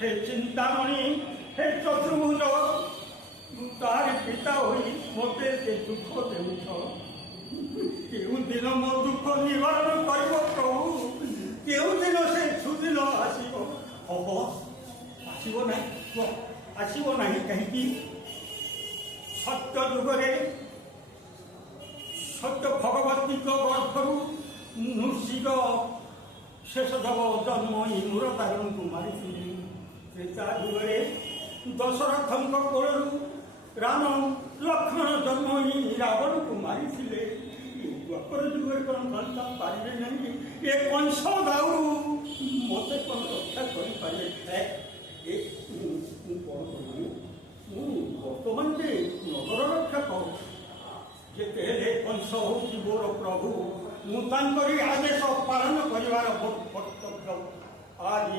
हे चिंतामणि हे चतुर्भुज तार पिता होई मोते से दुख देउछ केउ दिन मो दुख निवारण करिब प्रभु केउ दिन से सुदिन आसीबो हबो आसीबो नहीं कहीं सत्य जुगरे सत्य भगवती गर्भरु नृसिंह शेषदेव जन्म इंद्र तारण को मारी त्रेता जुगरे दशरथ कोलू राम लक्ष्मण जन्म ही रावण को मारी द्वापर जुगे कौन भरता पारे नहीं ये कंस दाऊ मत कौन रक्षा करें बर्तमान से नगर रक्षक जिते कंस हूँ मोर प्रभु मुतांतरी आदेश पालन कर कर्तव्य आज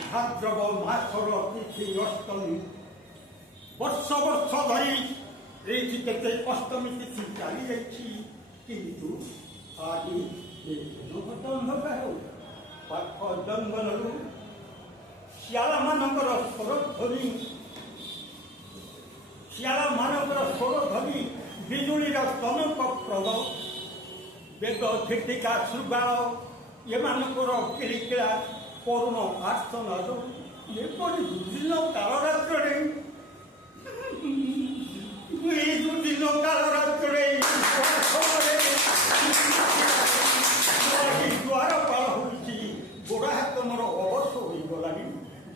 भाद्रव मासर तिथि अष्टमी वर्ष वर्ष धरी ये अष्टमी तिथि चली जाइंतु आज अंधकार पाख जंगल शियाला मानकर स्वर ध्वनि बिजुलीर तनक प्रद बेद झिटिका श्रुगाल एमानकर किलिकिला करुण आर्तनाद एपरि दुर्दिन कालरात्र दुर्दिन कालरात्र द्वारपाल गोड़ा हाथ मोर अवश्य हो गलानी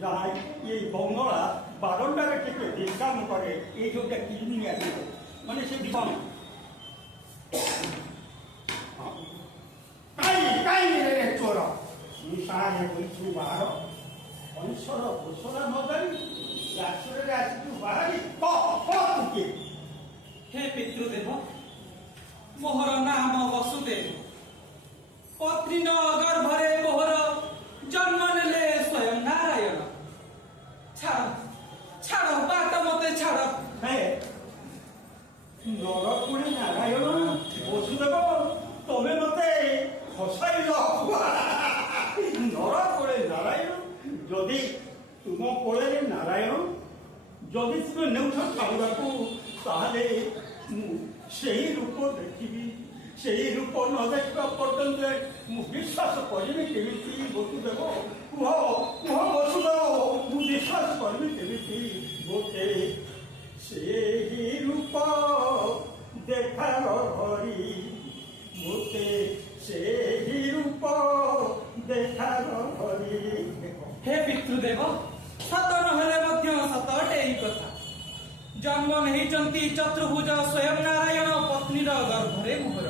जहाँ ये बंगला बारंडार टे विश्राम करे ये जोटा किडनी आस माने से विषम चोर निशाने बैठू बाहर अंशर घोषणा न जानी राष्ट्र आसिक बाहरी हे पितृदेव मोहर नाम वसुदेव पत्नी गर्भरे मोहर जन्म नेले स्वयं नारायण छाड़ बात मते छाड़ नरकुड़ी नारायण वसुदेव तमें मते हसाइल नरकुड़े नारायण जदि तुम कोले नारायण जदि तुम नेउछ खावा ताहले से रूप देखी से रूप न देखा पर्यंत विश्वास करी केमी वसुदेव कह वसुदेव मु विश्वास करी केमी गोटे से रूप देखार हरी मोते से रूप देखार हरी हे पितृदेव सत नहेले सत अटे कथा जन्म नहीं चतुर्भुज स्वयं नारायण पत्नी गर्भरे मोहर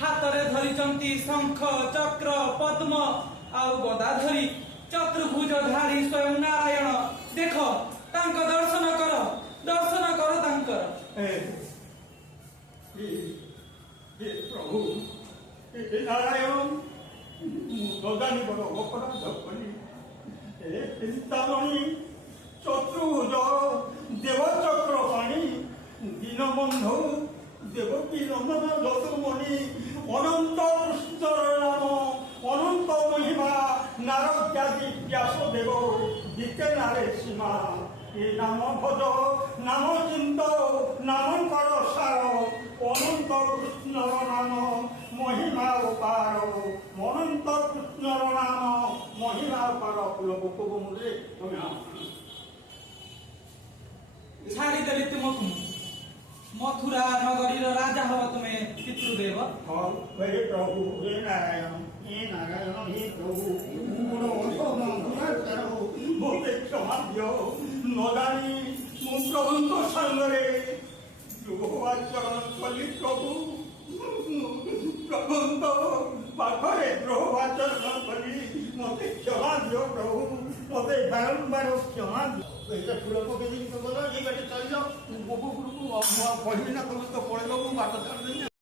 हाथ में धरी शंख चक्र पद्म आउ गदा धरी चतुर्भुज धारी स्वयं नारायण देख तांको दर्शन कर तांकर प्रभु नारायण गदानी बड़ अपराध कली चिंतामणि चतुर्भुज देवचक्र पाणी दीनबंधु देवकी नंदन जतुमणि अनंत कृष्णर नाम अनंत महिमा नारद्यादि व्यासदेव जिते नारे सीमा ये नाम भज नाम चिंत नाम कर सार अनंत कृष्णर नाम महिमा उपार अनंत कृष्णर नाम महिमा उपार लोक मुझे छाड़ीदेली तुमको मथुरा नगरी राजा हव तुम्हें पितृदेव हे प्रभु हे नारायण हे प्रभु मोते क्षमा दियो न जानी मु प्रभु संगे द्रोहाचरण कली प्रभु पाखरे द्रोहाचरण कली मते क्षमा दियो प्रभु मते बारंबार क्षमा दियो फूल पकड़ गला ये बाटे चल जाओ पढ़ी ना तुम तो पढ़ेगा बात छाड़ देंगे।